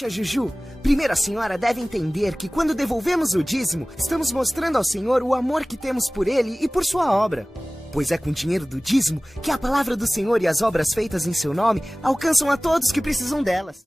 Tia Juju, primeiro a senhora deve entender que quando devolvemos o dízimo, estamos mostrando ao Senhor o amor que temos por Ele e por sua obra. Pois é com o dinheiro do dízimo que a palavra do Senhor e as obras feitas em seu nome alcançam a todos que precisam delas.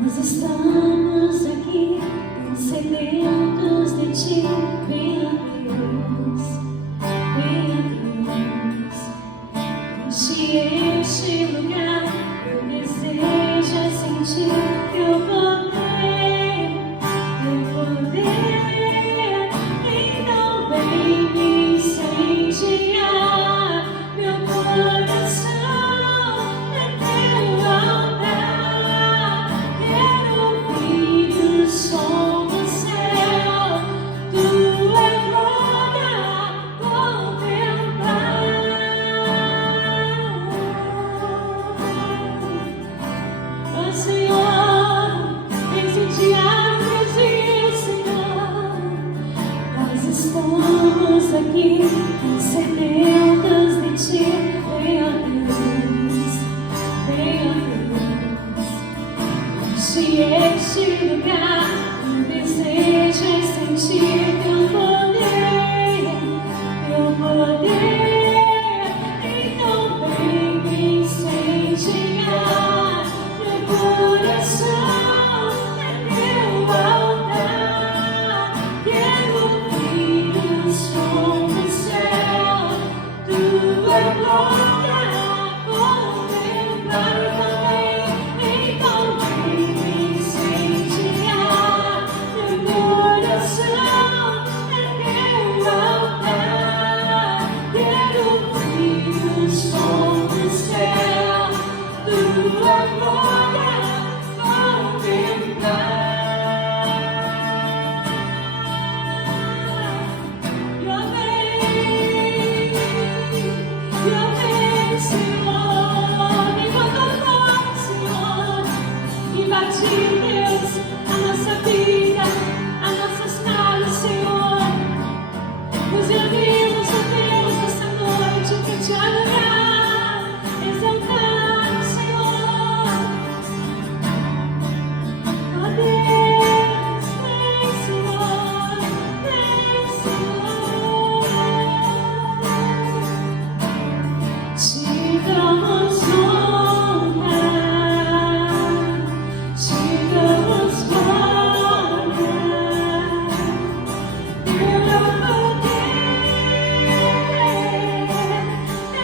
Nós estamos aqui, sedentos de ti. Venha Deus, enche este lugar. Eu desejo é sentir teu poder, então vem me incendiar. Meu coração é teu altar. Quero ouvir o som do céu, tua glória contemplar. Ó Senhor, incendiar o Brasil, Senhor. Nós estamos aqui, sedentos de ti. Venha Deus, enche este lugar. O desejo é sentir teu poder, então vem me incendiar. Meu coração é teu altar. Quero ouvir o som do céu, tua glória contemplar. Então vem me incendiar. Meu coração é teu altar. Quero ouvir o som do céu, tua glória contemplar. Eu venho, Senhor, enquanto nós, Senhor, invadir, Deus, a nossa vida, as nossas casas, Senhor. Nos reunimos, ó Deus, nessa noite pra te adorar, exaltar, Senhor. Ó Deus, vem, Senhor, vem, Senhor. Te damos honra, te damos glória, teu poder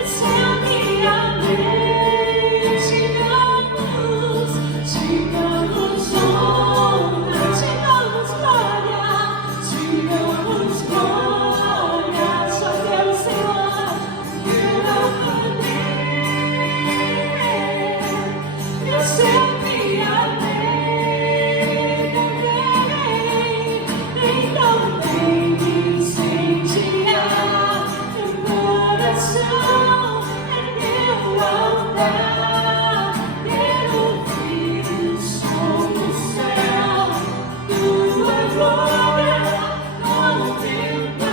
excede a lei. Te damos honra, te damos glória, só Deus, Senhor, teu poder excede a lei. Então vem me incendiar. Meu coração é teu altar. Quero ouvir o som do céu, tua glória contemplar.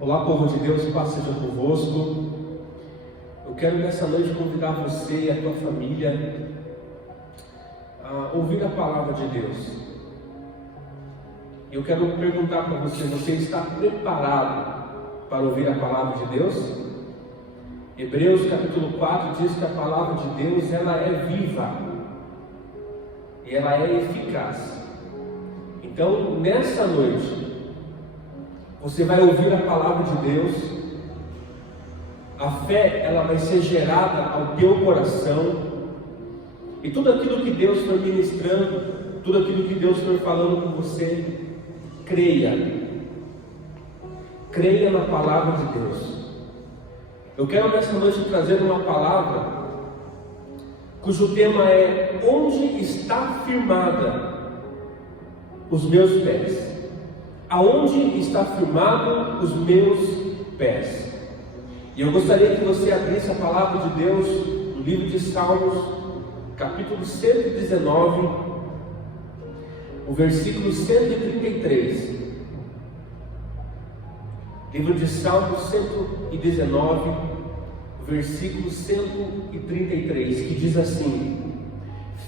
Olá, povo de Deus, paz seja convosco. Eu quero nessa noite convidar você e a tua família a ouvir a palavra de Deus. Eu quero perguntar para você: você está preparado para ouvir a palavra de Deus? Hebreus capítulo 4 diz que a palavra de Deus, ela é viva e ela é eficaz. Então, nessa noite, você vai ouvir a palavra de Deus. A fé, ela vai ser gerada ao teu coração. E tudo aquilo que Deus for ministrando, tudo aquilo que Deus for falando com você, creia. Creia na palavra de Deus. Eu quero nessa noite trazer uma palavra cujo tema é: onde está firmada os meus pés? Aonde está firmado os meus pés? E eu gostaria que você abrisse a palavra de Deus no livro de Salmos, capítulo 119, o versículo 133. Livro de Salmos 119, versículo 133, que diz assim: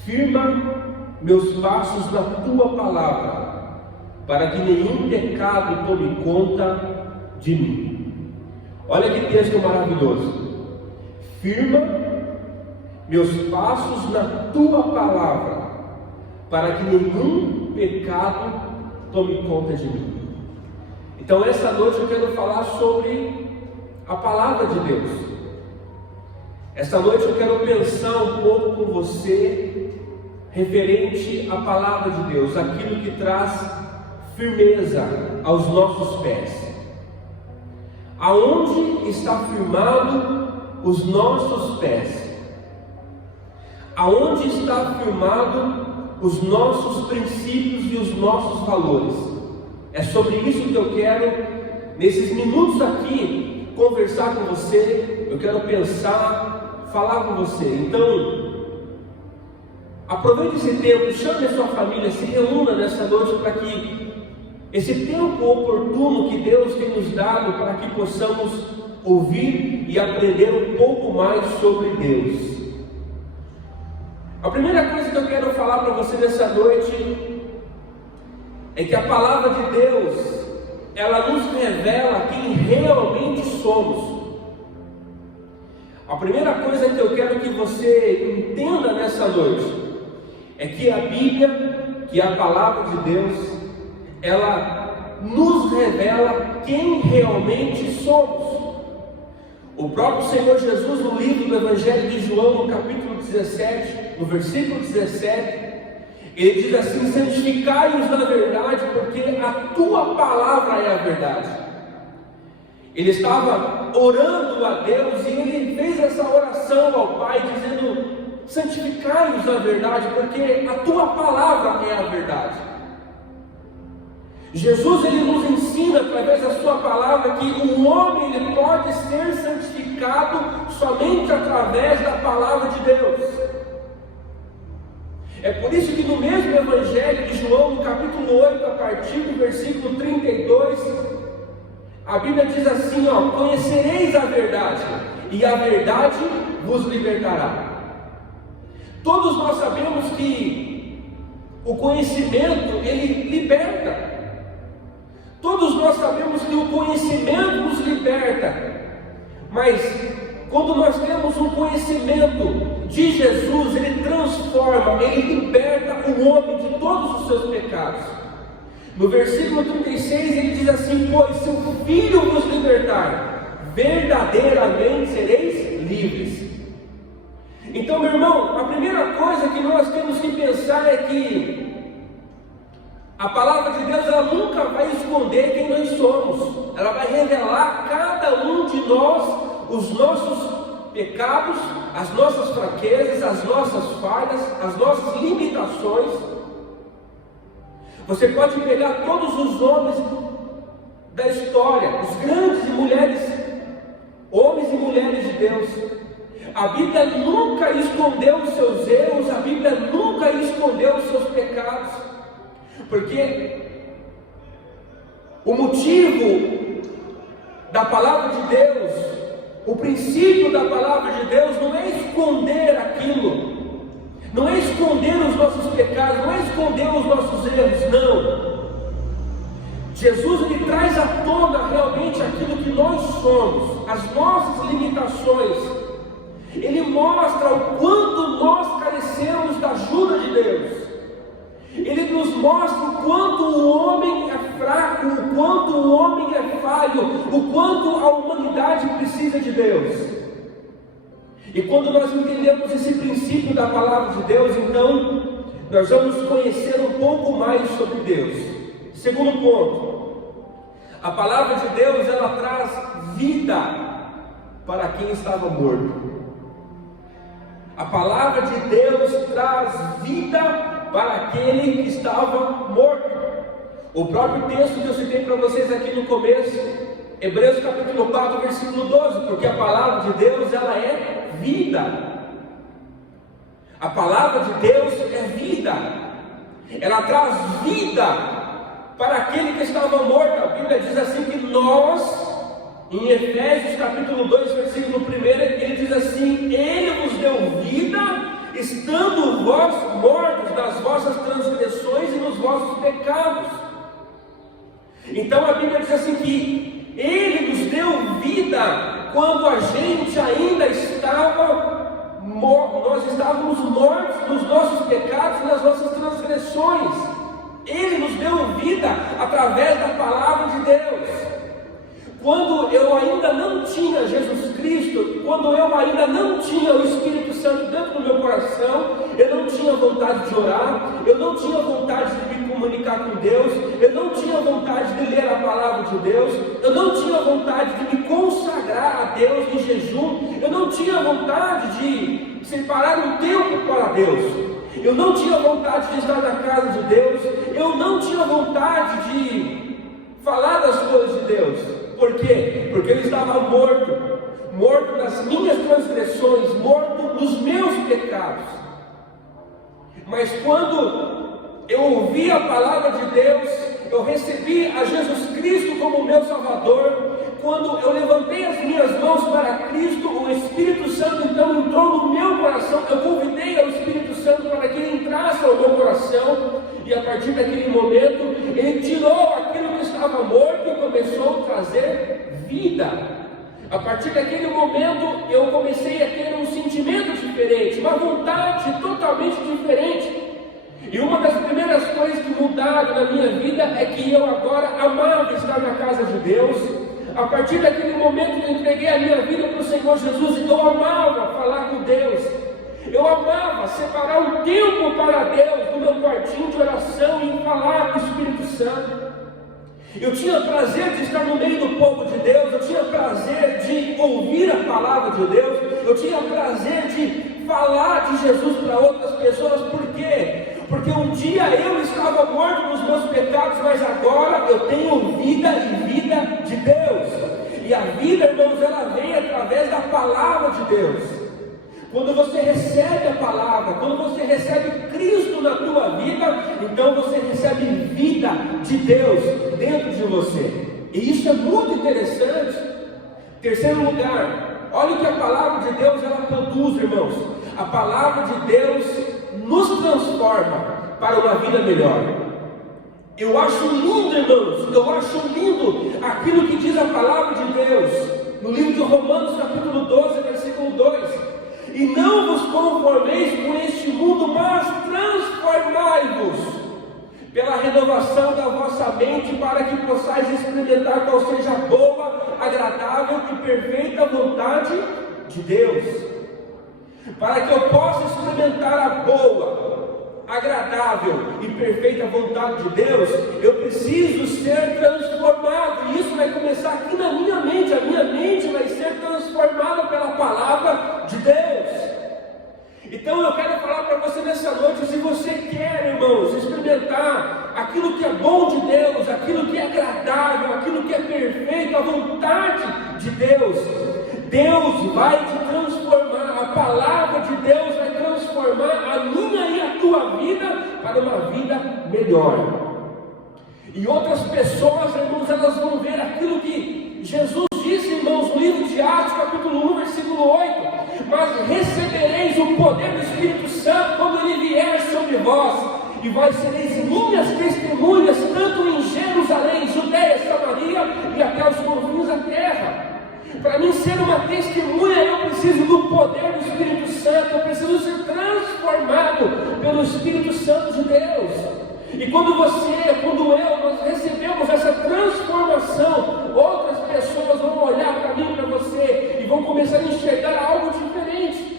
firma meus passos na tua palavra, para que nenhum pecado tome conta de mim. Olha que texto maravilhoso. Firma meus passos na tua palavra, para que nenhum pecado tome conta de mim. Então essa noite eu quero falar sobre a palavra de Deus. Essa noite eu quero pensar um pouco com você referente à palavra de Deus, aquilo que traz firmeza aos nossos pés. Aonde está firmado os nossos pés? Aonde está firmado os nossos princípios e os nossos valores? É sobre isso que eu quero, nesses minutos aqui, conversar com você. Eu quero pensar, falar com você. Então, aproveite esse tempo, chame a sua família, se reúna nessa noite para que esse tempo oportuno que Deus tem nos dado para que possamos ouvir e aprender um pouco mais sobre Deus. A primeira coisa que eu quero falar para você nessa noite é que a palavra de Deus, ela nos revela quem realmente somos. A primeira coisa que eu quero que você entenda nessa noite é que a Bíblia, que é a palavra de Deus, ela nos revela quem realmente somos. O próprio Senhor Jesus, no livro do Evangelho de João, no capítulo 17, no versículo 17, ele diz assim: santificai-os na verdade, porque a tua palavra é a verdade. Ele estava orando a Deus e ele fez essa oração ao Pai, dizendo: santificai-os na verdade, porque a tua palavra é a verdade. Jesus, ele nos ensina através da sua palavra que o homem ele pode ser santificado somente através da palavra de Deus. É por isso que no mesmo Evangelho de João, no capítulo 8, a partir do versículo 32, a Bíblia diz assim: conhecereis a verdade, e a verdade vos libertará. Todos nós sabemos que o conhecimento, ele liberta. Todos nós sabemos que o conhecimento nos liberta. Mas quando nós temos um conhecimento de Jesus, ele transforma, ele liberta o homem de todos os seus pecados. No versículo 36 ele diz assim: pois se o Filho vos libertar, verdadeiramente sereis livres. Então, meu irmão, a primeira coisa que nós temos que pensar é que a palavra de Deus, ela nunca vai esconder quem nós somos. Ela vai revelar a cada um de nós os nossos pecados, as nossas fraquezas, as nossas falhas, as nossas limitações. Você pode pegar todos os homens da história, os grandes mulheres, homens e mulheres de Deus. A Bíblia nunca escondeu os seus erros, a Bíblia nunca escondeu os seus pecados, porque o motivo da palavra de Deus, o princípio da palavra de Deus não é esconder aquilo, não é esconder os nossos pecados, não é esconder os nossos erros, não. Jesus, ele traz à tona realmente aquilo que nós somos, as nossas limitações. Ele mostra o quanto nós carecemos da ajuda de Deus. Ele nos mostra o quanto o homem é fraco, o quanto o homem é falho, o quanto a humanidade precisa de Deus. E quando nós entendemos esse princípio da palavra de Deus, então nós vamos conhecer um pouco mais sobre Deus. Segundo ponto, a palavra de Deus, ela traz vida para quem estava morto. A palavra de Deus traz vida para aquele que estava morto. O próprio texto que eu citei para vocês aqui no começo, Hebreus capítulo 4, versículo 12, porque a palavra de Deus, ela é vida. A palavra de Deus é vida. Ela traz vida para aquele que estava morto. A Bíblia diz assim que nós, em Efésios capítulo 2, versículo 1, ele diz assim: Ele vos deu vida, estando vós mortos nas vossas transgressões e nos vossos pecados. Então a Bíblia diz assim que Ele nos deu vida quando a gente ainda estava morto, nós estávamos mortos nos nossos pecados e nas nossas transgressões. Ele nos deu vida através da palavra de Deus. Quando eu ainda não tinha Jesus Cristo, quando eu ainda não tinha o Espírito Santo dentro do meu coração, eu não tinha vontade de orar, eu não tinha vontade de me comunicar com Deus, eu não tinha vontade de ler a palavra de Deus, eu não tinha vontade de me consagrar a Deus em jejum, eu não tinha vontade de separar um tempo para Deus, eu não tinha vontade de estar na casa de Deus, eu não tinha vontade de falar das coisas de Deus. Por quê? Porque eu estava morto nas minhas transgressões, morto nos meus pecados. Mas quando eu ouvi a palavra de Deus, eu recebi a Jesus Cristo como meu Salvador, quando eu levantei as minhas mãos para Cristo, o Espírito Santo então entrou no meu coração. Eu convidei ao Espírito Santo para que ele entrasse ao meu coração, e a partir daquele momento ele tirou aquilo que estava morto e começou a trazer vida. A partir daquele momento eu comecei a ter um sentimento diferente, uma vontade totalmente diferente. E uma das primeiras coisas que mudaram na minha vida é que eu agora amava estar na casa de Deus. A partir daquele momento que eu entreguei a minha vida para o Senhor Jesus, eu amava falar com Deus. Eu amava separar um tempo para Deus no meu quartinho de oração e falar com o Espírito Santo. Eu tinha prazer de estar no meio do povo de Deus, eu tinha prazer de ouvir a palavra de Deus, eu tinha prazer de falar de Jesus para outras pessoas. Por quê? Porque um dia eu estava morto nos meus pecados, mas agora eu tenho vida e vida de Deus. E a vida, irmãos, ela vem através da palavra de Deus. Quando você recebe a palavra, quando você recebe Cristo na tua vida, então você recebe vida de Deus dentro de você. E isso é muito interessante. Terceiro lugar, olha o que a palavra de Deus ela produz, irmãos. A palavra de Deus nos transforma para uma vida melhor. Eu acho lindo, irmãos, eu acho lindo aquilo que diz a palavra de Deus no livro de Romanos capítulo 12, versículo 2. E não vos conformeis com este mundo, mas transformai-vos pela renovação da vossa mente, para que possais experimentar qual seja a boa, agradável e perfeita vontade de Deus. Para que eu possa experimentar a boa, agradável e perfeita vontade de Deus, eu preciso ser transformado. E isso vai começar aqui na minha mente. A minha mente vai ser transformada pela palavra de Deus. Então eu quero falar para você nessa noite: se você quer, irmãos, experimentar aquilo que é bom de Deus, aquilo que é agradável, aquilo que é perfeito, a vontade de Deus, Deus vai te transformar. A palavra de Deus vai transformar a minha e a tua vida para uma vida melhor. E outras pessoas, irmãos, elas vão ver aquilo que Jesus disse, irmãos, no livro de Atos, capítulo 1, versículo 8: mas recebereis o poder do Espírito Santo quando ele vier sobre vós, e vós sereis minhas testemunhas, tanto em Jerusalém, Judeia, Samaria e até os confins da terra. Para mim ser uma testemunha, eu preciso do poder do Espírito Santo, eu preciso ser transformado pelo Espírito Santo de Deus. E quando nós recebemos essa transformação, outras pessoas vão olhar para mim, para você, e vão começar a enxergar algo diferente.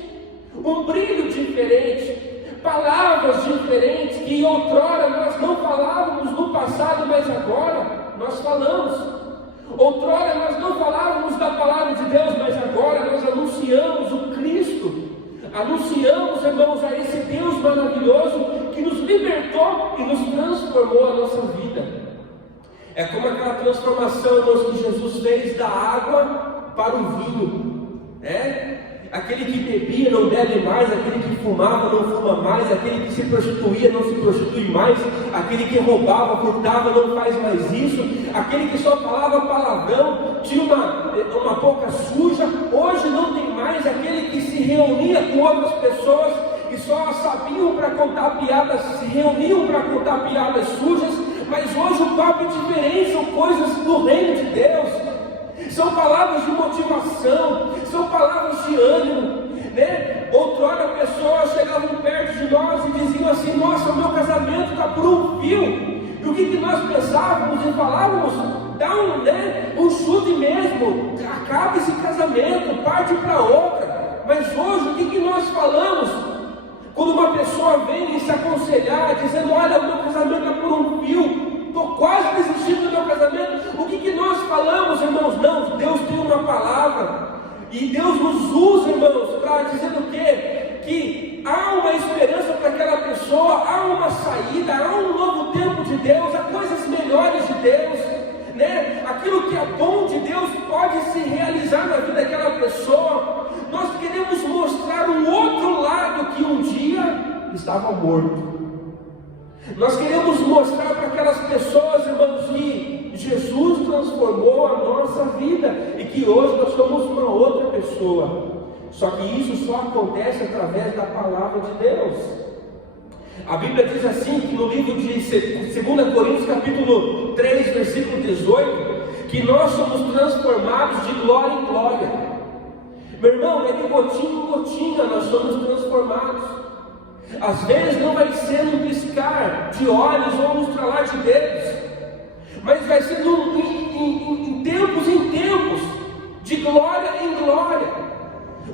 Outrora nós não falávamos da palavra de Deus, mas agora nós anunciamos o Cristo. Anunciamos, irmãos, a esse Deus maravilhoso que nos libertou e nos transformou a nossa vida. É como aquela transformação, irmãos, que Jesus fez da água para o vinho, né? Aquele que bebia não bebe mais, aquele que fumava não fuma mais, aquele que se prostituía não se prostitui mais, aquele que roubava, furtava não faz mais isso, aquele que só falava palavrão, tinha uma boca suja, hoje não tem mais, aquele que se reunia com outras pessoas e só sabiam para contar piadas, se reuniam para contar piadas sujas, mas hoje o papo é diferente, são coisas do reino de Deus. São palavras de motivação, são palavras de ânimo, né? Outrora pessoas chegavam perto de nós e diziam assim: nossa, o meu casamento está por um fio. E o que nós pensávamos e falávamos? Dá um chute mesmo, acaba esse casamento, parte para outra. Mas hoje o que nós falamos? Quando uma pessoa vem se aconselhar, dizendo: olha, o meu casamento está por um fio, estou quase desistindo do meu casamento. O que nós falamos, irmãos? Não, Deus tem uma palavra. E Deus nos usa, irmãos, para dizer o quê? Que há uma esperança para aquela pessoa, há uma saída, há um novo tempo de Deus, há coisas melhores de Deus, né? Aquilo que é bom de Deus pode se realizar na vida daquela pessoa. Nós queremos mostrar um outro lado que um dia estava morto. Nós queremos mostrar para aquelas pessoas, irmãos, que Jesus transformou a nossa vida e que hoje nós somos uma outra pessoa. Só que isso só acontece através da palavra de Deus. A Bíblia diz assim, que no livro de 2 Coríntios capítulo 3, versículo 18, que nós somos transformados de glória em glória. Meu irmão, é de gotinha em gotinha nós somos transformados. Às vezes não vai ser num piscar de olhos ou num estralar de dedos, mas vai ser em tempos, de glória em glória.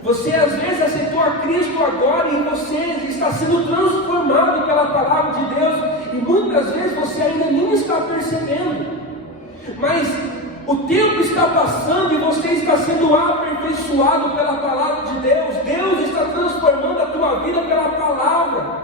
Você às vezes aceitou a Cristo agora e você está sendo transformado pela palavra de Deus, e muitas vezes você ainda nem está percebendo, mas o tempo está passando e você está sendo aperfeiçoado pela palavra de Deus. Deus está transformando a tua vida pela palavra.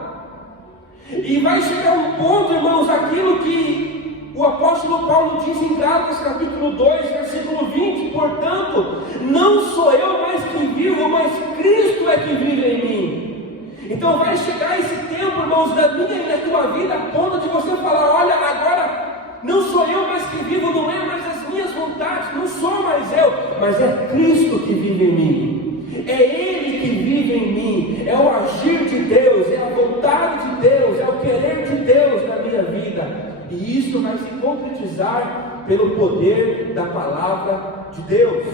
E vai chegar um ponto, irmãos, aquilo que o apóstolo Paulo diz em Gálatas capítulo 2, versículo 20: portanto, não sou eu mais que vivo, mas Cristo é que vive em mim. Então vai chegar esse tempo, irmãos, da minha e da tua vida, a ponto de você falar: olha, agora não sou eu mais que vivo, não é mais as minhas vontades, não sou mais eu, mas é Cristo que vive em mim, é Ele que vive em mim, é o agir de Deus, é a vontade de Deus, é o querer de Deus na minha vida, e isso vai se concretizar pelo poder da palavra de Deus.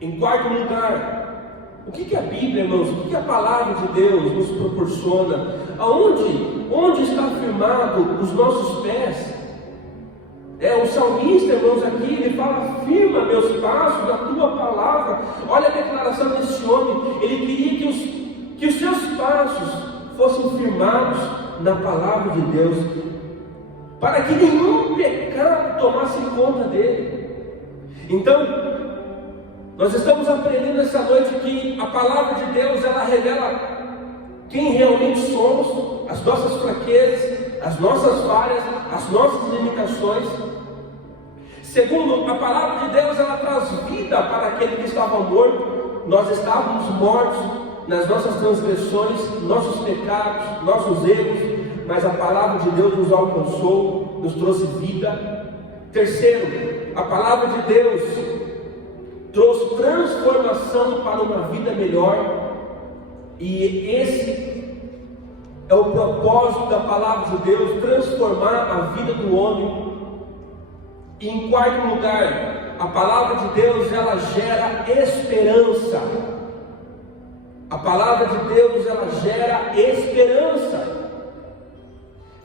Em quarto lugar, o que a Bíblia, irmãos, o que a palavra de Deus nos proporciona? Onde está firmado os nossos pés? O salmista, irmãos, aqui, ele fala: firma meus passos na tua palavra. Olha a declaração desse homem. Ele queria que os seus passos fossem firmados na palavra de Deus, para que nenhum pecado tomasse conta dele. Então, nós estamos aprendendo essa noite que a palavra de Deus, ela revela quem realmente somos, as nossas fraquezas, as nossas falhas, as nossas limitações. Segundo, a palavra de Deus, ela traz vida para aquele que estava morto. Nós estávamos mortos nas nossas transgressões, nossos pecados, nossos erros, mas a palavra de Deus nos alcançou, nos trouxe vida. Terceiro, a palavra de Deus trouxe transformação para uma vida melhor, e esse é o propósito da palavra de Deus, transformar a vida do homem. E em quarto lugar, a palavra de Deus, ela gera esperança. A palavra de Deus, ela gera esperança.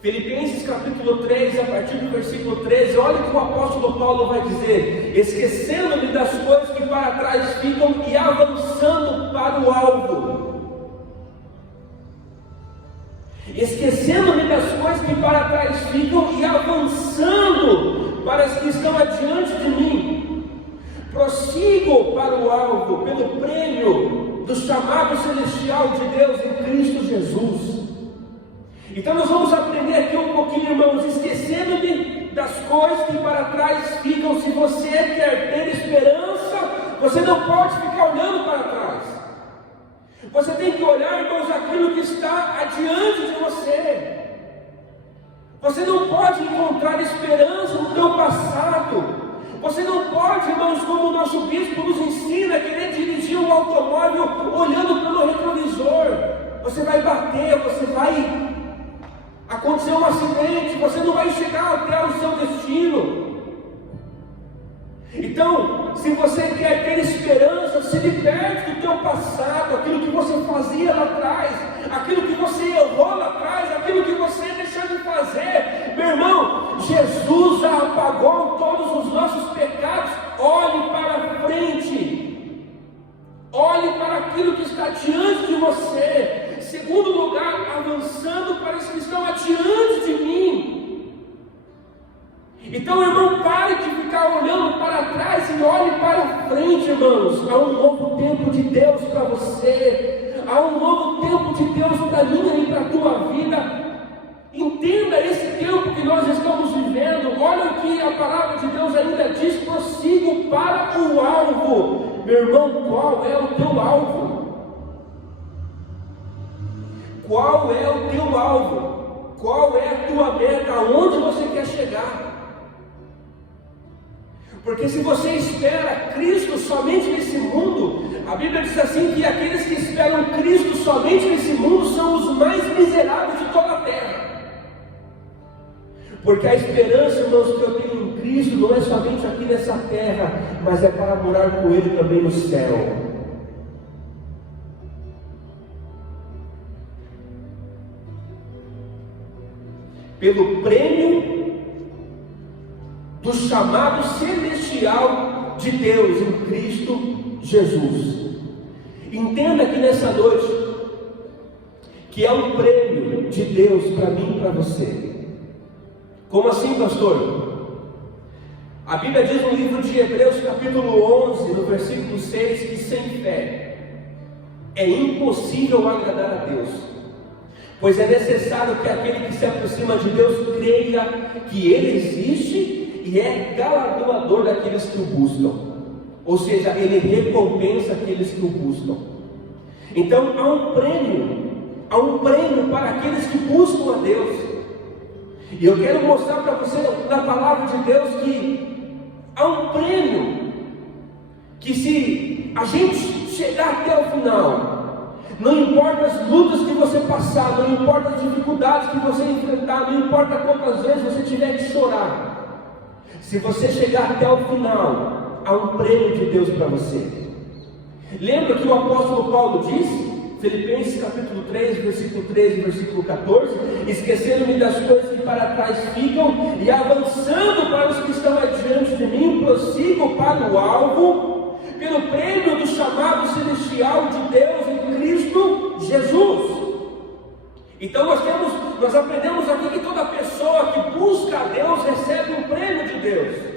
Filipenses capítulo 3, a partir do versículo 13, olha o que o apóstolo Paulo vai dizer: esquecendo-me das coisas que para trás ficam e avançando para o alvo. Esquecendo-me das coisas que para trás ficam e avançando para as que que estão adiante de mim. Prossigo para o alvo, pelo prêmio do chamado celestial de Deus em Cristo Jesus. Então nós vamos aprender aqui um pouquinho, irmãos, esquecendo-me das coisas que para trás ficam. Se você quer ter esperança, você não pode ficar olhando para trás. Você tem que olhar, irmãos, aquilo que está adiante de você. Você não pode encontrar esperança no teu passado. Você não pode, irmãos, como o nosso bispo nos ensina, querer dirigir um automóvel olhando pelo retrovisor. Você vai bater, você vai acontecer um acidente, você não vai chegar até o seu destino. Então, se você quer ter esperança, se liberte do teu passado, aquilo que você fazia lá atrás, aquilo que você errou lá atrás, aquilo que você deixou de fazer. Meu irmão, Jesus já apagou todos os nossos pecados. Olhe para frente, olhe para aquilo que está diante de você. Segundo lugar, avançando para os que estão adiante de mim. Então, irmão, pare de ficar olhando para trás e olhe para frente, irmãos. Há um novo tempo de Deus para você. Há um novo tempo de Deus para mim e para a tua vida. Entenda esse tempo que nós estamos vivendo. Olha o que a palavra de Deus ainda diz: prossigo para o alvo. Meu irmão, qual é o teu alvo? Qual é o teu alvo? Qual é a tua meta? Aonde você quer chegar? Porque se você espera Cristo somente nesse mundo, a Bíblia diz assim que aqueles que esperam Cristo somente nesse mundo são os mais miseráveis de toda a terra. Porque a esperança, irmãos, que eu tenho em Cristo não é somente aqui nessa terra, mas é para morar com Ele também no céu. Pelo prêmio do chamado celestial de Deus em Cristo Jesus. Entenda aqui nessa noite que é um prêmio de Deus para mim e para você. Como assim, pastor? A Bíblia diz no livro de Hebreus, capítulo 11, no versículo 6, que sem fé é impossível agradar a Deus, pois é necessário que aquele que se aproxima de Deus creia que Ele existe e é galardoador daqueles que o buscam. Ou seja, Ele recompensa aqueles que o buscam. Então há um prêmio para aqueles que buscam a Deus. E eu quero mostrar para você na palavra de Deus que há um prêmio, que se a gente chegar até o final, não importa as lutas que você passar, não importa as dificuldades que você enfrentar, não importa quantas vezes você tiver que chorar, se você chegar até o final, há um prêmio de Deus para você. Lembra que o apóstolo Paulo disse, Filipenses capítulo 3, versículo 13 e versículo 14, esquecendo-me das coisas que para trás ficam e avançando para os que estão adiante de mim, prossigo para o alvo, pelo prêmio do chamado celestial de Deus em Cristo Jesus. Então nós aprendemos aqui que toda pessoa que busca a Deus recebe um prêmio de Deus.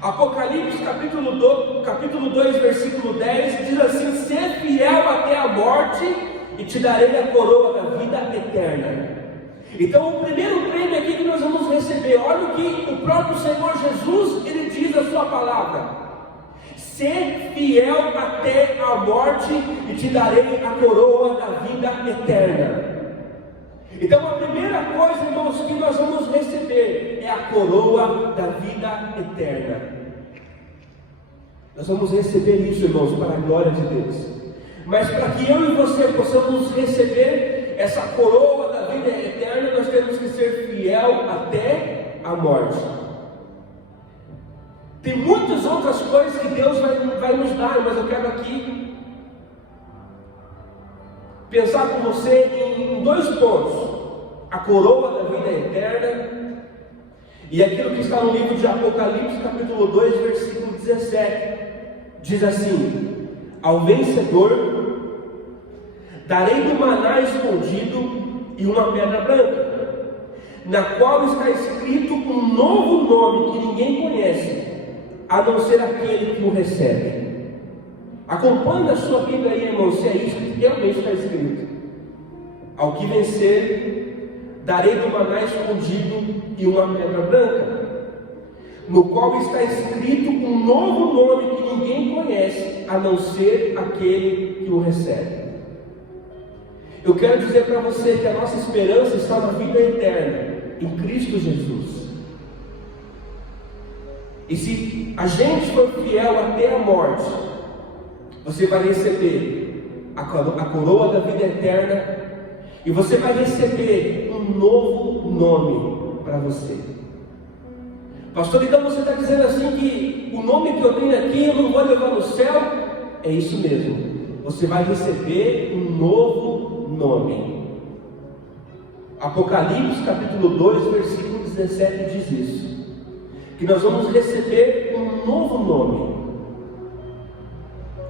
Apocalipse capítulo 2, versículo 10 diz assim: ser fiel até a morte e te darei a coroa da vida eterna. Então o primeiro prêmio aqui que nós vamos receber, olha o que o próprio Senhor Jesus ele diz na sua palavra: ser fiel até a morte e te darei a coroa da vida eterna. Então a primeira coisa, irmãos, que nós vamos receber é a coroa da vida eterna. Nós vamos receber isso, irmãos, para a glória de Deus. Mas para que eu e você possamos receber essa coroa da vida eterna, nós temos que ser fiel até a morte. Tem muitas outras coisas que Deus vai nos dar, mas eu quero aqui pensar com você em dois pontos: a coroa da vida eterna e aquilo que está no livro de Apocalipse capítulo 2, versículo 17, diz assim: ao vencedor darei do maná escondido e uma pedra branca, na qual está escrito um novo nome que ninguém conhece, a não ser aquele que o recebe. Acompanhe na sua Bíblia aí, irmão, se é isso que realmente está escrito. Ao que vencer, darei do maná escondido e uma pedra branca, no qual está escrito um novo nome que ninguém conhece, a não ser aquele que o recebe. Eu quero dizer para você que a nossa esperança está na vida eterna, em Cristo Jesus. E se a gente for fiel até a morte, você vai receber a coroa da vida eterna, e você vai receber um novo nome para você. Pastor, então você está dizendo assim que o nome que eu tenho aqui eu não vou levar no céu? É isso mesmo, você vai receber um novo nome. Apocalipse capítulo 2, versículo 17 diz isso, que nós vamos receber um novo nome,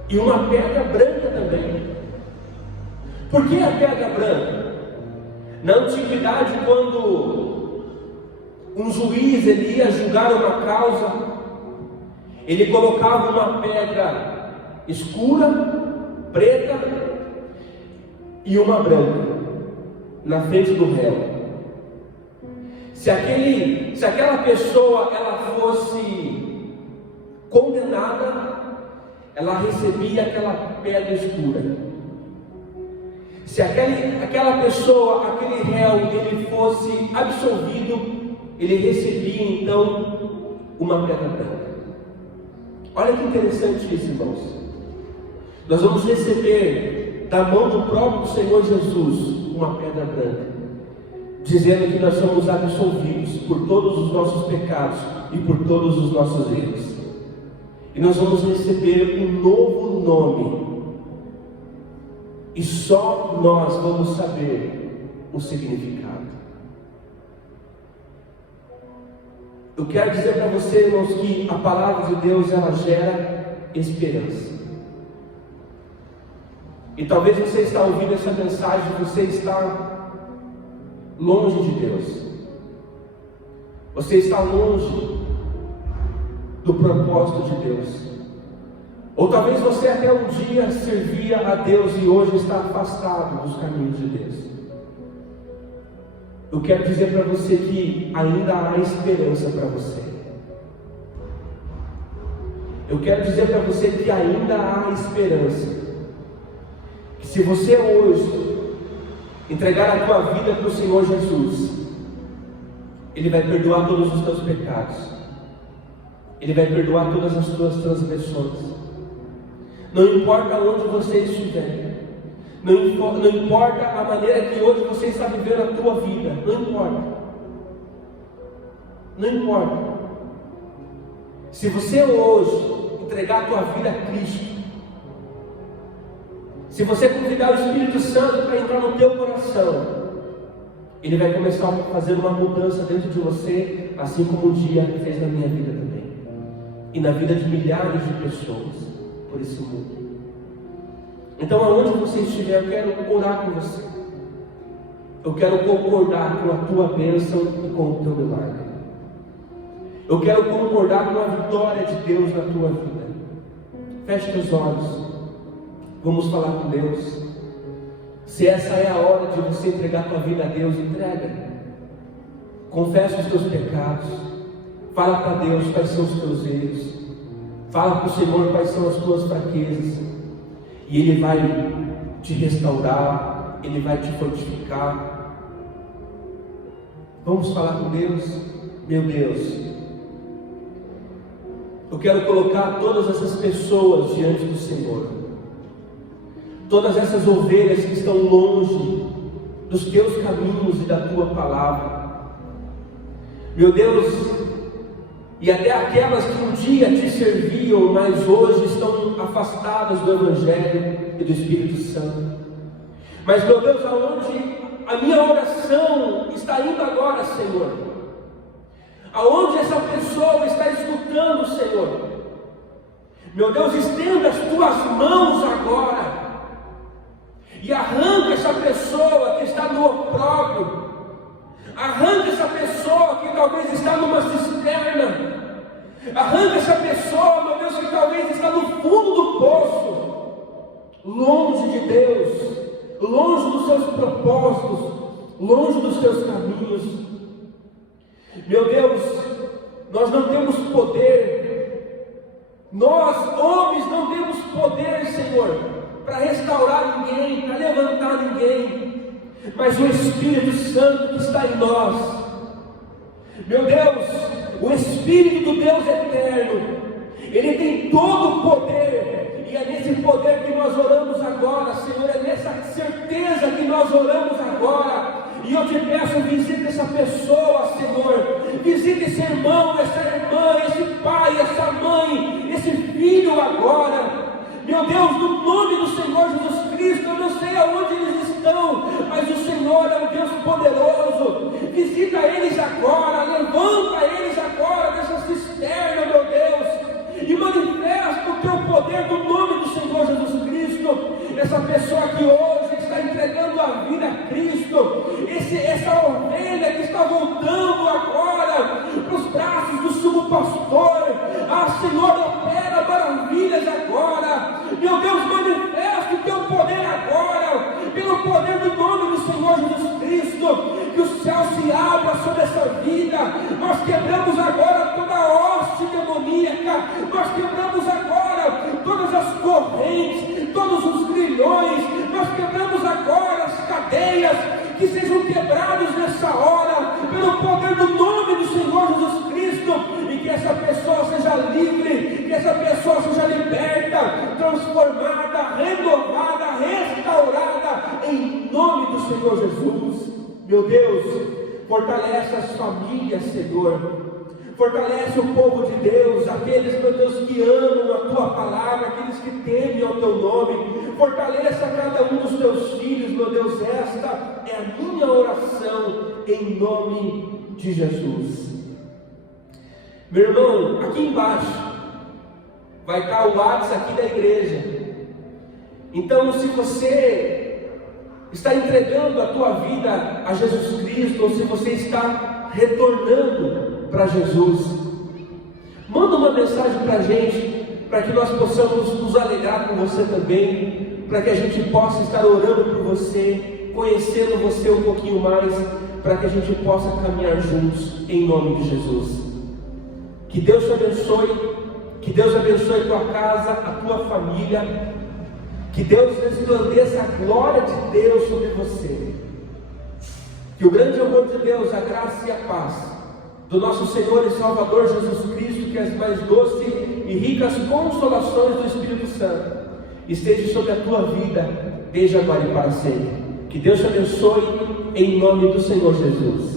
e uma pedra branca também. Por que a pedra branca? Na antiguidade, quando um juiz ele ia julgar uma causa, ele colocava uma pedra escura, preta e uma branca na frente do réu. Se aquela pessoa ela fosse condenada, ela recebia aquela pedra escura. Se aquela pessoa, aquele réu, ele fosse absolvido, ele recebia então uma pedra branca. Olha que interessante isso, irmãos. Nós vamos receber da mão do próprio Senhor Jesus uma pedra branca, dizendo que nós somos absolvidos por todos os nossos pecados e por todos os nossos erros. E nós vamos receber um novo nome. E só nós vamos saber o significado. Eu quero dizer para você, irmãos, que a palavra de Deus ela gera esperança. E talvez você está ouvindo essa mensagem, você está longe de Deus. Você está longe do propósito de Deus. Ou talvez você até um dia servia a Deus e hoje está afastado dos caminhos de Deus. Eu quero dizer para você que ainda há esperança para você. Eu quero dizer para você que ainda há esperança. Que se você hoje entregar a tua vida para o Senhor Jesus, Ele vai perdoar todos os teus pecados. Ele vai perdoar todas as tuas transgressões. Não importa onde você estiver, não importa a maneira que hoje você está vivendo a tua vida, não importa. Não importa. Se você hoje entregar a tua vida a Cristo, se você convidar o Espírito Santo para entrar no teu coração, Ele vai começar a fazer uma mudança dentro de você, assim como um dia fez na minha vida também, e na vida de milhares de pessoas por esse mundo. Então, aonde você estiver, eu quero orar com você. Eu quero concordar com a tua bênção e com o teu milagre. Eu quero concordar com a vitória de Deus na tua vida. Feche teus olhos. Vamos falar com Deus. Se essa é a hora de você entregar a tua vida a Deus, entrega. Confessa os teus pecados. Fala para Deus quais são os teus erros. Fala para o Senhor quais são as tuas fraquezas, e Ele vai te restaurar, Ele vai te fortificar. Vamos falar com Deus. Meu Deus, eu quero colocar todas essas pessoas diante do Senhor, todas essas ovelhas que estão longe dos teus caminhos e da tua palavra. Meu Deus, e até aquelas que um dia te serviam, mas hoje estão afastadas do Evangelho e do Espírito Santo. Mas, meu Deus, aonde a minha oração está indo agora, Senhor? Aonde essa pessoa está escutando, Senhor? Meu Deus, estenda as tuas mãos agora e arranca essa pessoa que está no opróbrio. Arranca essa pessoa que talvez está numa cisterna. Arranca essa pessoa, meu Deus, que talvez está no fundo do poço, longe de Deus, longe dos seus propósitos, longe dos seus caminhos. Meu Deus, nós não temos poder, nós homens não temos poder, Senhor, para restaurar ninguém, para levantar ninguém, mas o Espírito Santo que está em nós. Meu Deus, o Espírito do Deus eterno, Ele tem todo o poder, e é nesse poder que nós oramos agora, Senhor, é nessa certeza que nós oramos agora. E eu te peço, visita essa pessoa, Senhor, visita esse irmão, essa irmã, esse pai, essa mãe, esse filho agora. Meu Deus, no nome do Senhor Jesus Cristo, eu não sei aonde eles estão, mas o Senhor é um Deus poderoso. Visita eles agora, levanta eles agora dessa cisterna, meu Deus, e manifesta o teu poder no nome do Senhor Jesus Cristo. Essa pessoa que hoje está entregando a vida a Cristo, essa ovelha que está voltando agora para os braços do sumo pastor. Senhor, opera maravilhas agora. Meu Deus, manifesta o teu poder agora, pelo poder do nome do Senhor Jesus Cristo. Que o céu se abra sobre essa vida. Nós quebramos agora toda a hoste demoníaca. Nós quebramos agora todas as correntes, todos os grilhões. Nós quebramos agora as cadeias que sejam quebrados nessa hora, pelo poder do nome do Senhor Jesus Cristo, e que essa pessoa seja livre, que essa pessoa seja liberta, transformada, renovada, restaurada, em nome do Senhor Jesus. Meu Deus, fortalece as famílias, Senhor. Fortalece o povo de Deus, aqueles, meu Deus, que amam a Tua palavra, aqueles que temem ao Teu nome. Fortaleça cada um dos Teus filhos, meu Deus. Esta é a minha oração, em nome de Jesus. Meu irmão, aqui embaixo vai estar o WhatsApp aqui da igreja. Então, se você está entregando a tua vida a Jesus Cristo, ou se você está retornando para Jesus, manda uma mensagem para a gente, para que nós possamos nos alegrar com você também, para que a gente possa estar orando por você, conhecendo você um pouquinho mais, para que a gente possa caminhar juntos, em nome de Jesus. Que Deus te abençoe, que Deus abençoe a tua casa, a tua família, que Deus resplandeça a glória de Deus sobre você, que o grande amor de Deus, a graça e a paz do nosso Senhor e Salvador Jesus Cristo, que as mais doces e ricas consolações do Espírito Santo esteja sobre a tua vida, desde agora e para sempre. Que Deus te abençoe, em nome do Senhor Jesus.